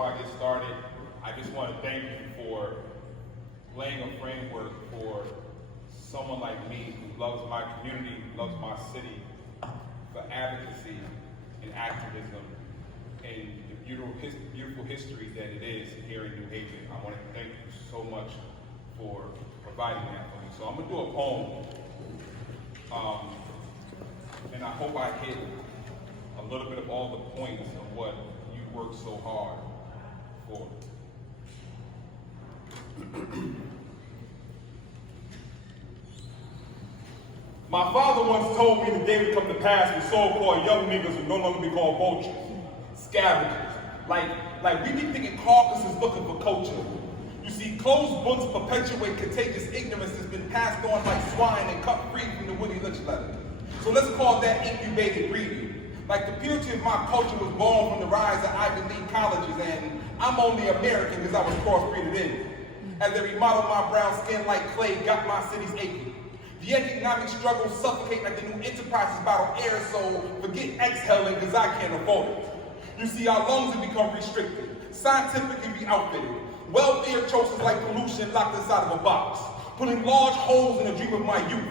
before I get started, I just want to thank you for laying a framework for someone like me who loves my community, loves my city, for advocacy and activism and the beautiful history that it is here in New Haven. I want to thank you so much for providing that for me. So I'm going to do a poem, and I hope I hit a little bit of all the points of what you worked so hard for. My father once told me the day would come to pass when so-called young niggas would no longer be called vultures, scavengers. Like we be picking carcasses looking for culture. You see, closed books perpetuate contagious ignorance that's been passed on like swine and cut free from the Willie Lynch letter. So let's call that incubated breeding. Like the purity of my culture was born from the rise of Ivy League colleges, and I'm only American because I was crossbreeded in. As they remodeled my brown skin like clay, got my cities aching. The economic struggles suffocate like the new enterprises bottle air, so forget exhaling because I can't afford it. You see, our lungs have become restricted, scientifically be outfitted. Welfare choices like pollution locked inside of a box, putting large holes in the dream of my youth,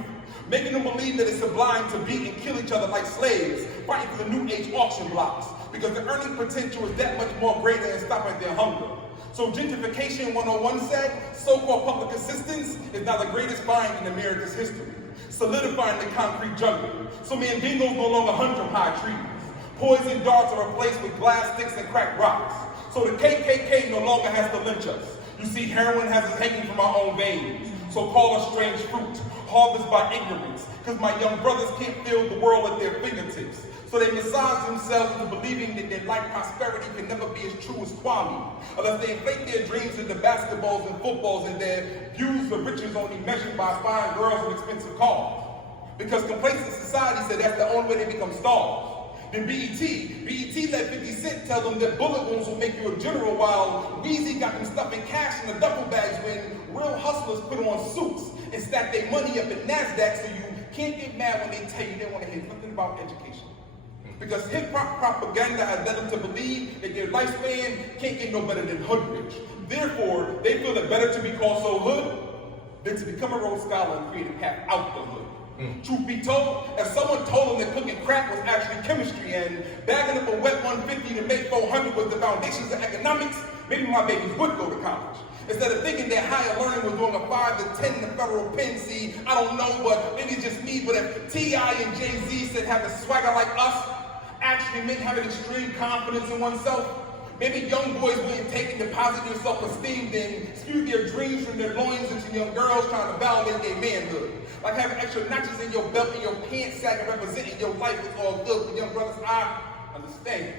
making them believe that it's sublime to beat and kill each other like slaves, fighting for the new age auction blocks, because the earning potential is that much more greater than stopping their hunger. So gentrification 101 said, so-called public assistance is now the greatest find in America's history, solidifying the concrete jungle. So mandingos no longer hunt from high trees. Poison darts are replaced with glass sticks and cracked rocks. So the KKK no longer has to lynch us. You see, heroin has us hanging from our own veins. So call us strange fruit, harvested by ignorance, because my young brothers can't feel the world at their fingertips. So they massage themselves into believing that their life prosperity can never be as true as Kwame, unless they inflate their dreams into basketballs and footballs and their views of riches only measured by fine girls and expensive cars. Because complacent society said that's the only way they become stars. Then BET let 50 Cent tell them that bullet wounds will make you a general, while Weezy got them stuffing cash in the duffel bags when real hustlers put on suits and stack their money up in NASDAQ, so you can't get mad when they tell you they want to hear nothing about education. Because hip-hop propaganda has led them to believe that their lifespan can't get no better than hood rich. Therefore, they feel it better to be called so hood than to become a Rhodes Scholar and create a path out the hood. Truth be told, if someone told them that cooking crack was actually chemistry and bagging up a wet 150 to make 400 was the foundations of economics, maybe my babies would go to college. Instead of thinking that higher learning was doing a 5 to 10 in the federal pen, see, I don't know, but maybe it's just me, but if T.I. and Jay-Z said having swagger like us actually meant having extreme confidence in oneself, maybe young boys wouldn't take and deposit their self-esteem, then spew their dreams from their loins into young girls trying to validate their manhood. Like having extra notches in your belt and your pants sagging, representing your life is all good. But young brothers, I understand.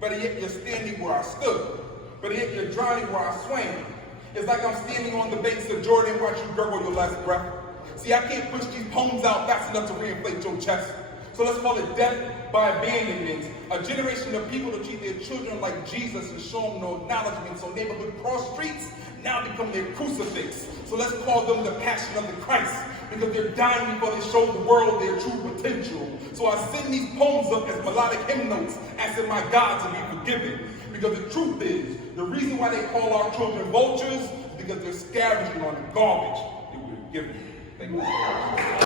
But yet you're standing where I stood. But yet you're drowning where I swam. It's like I'm standing on the banks of Jordan and watch you gurgle your last breath. See, I can't push these poems out fast enough to reinflate your chest. So let's call it death by abandonment. A generation of people to treat their children like Jesus and show them no acknowledgement. So neighborhood cross streets now become their crucifix. So let's call them the passion of the Christ, because they're dying before they show the world their true potential. So I send these poems up as melodic hymn notes, asking my God to be forgiven. Because the truth is, the reason why they call our children vultures is because they're scavenging on the garbage that we're given. Thank you.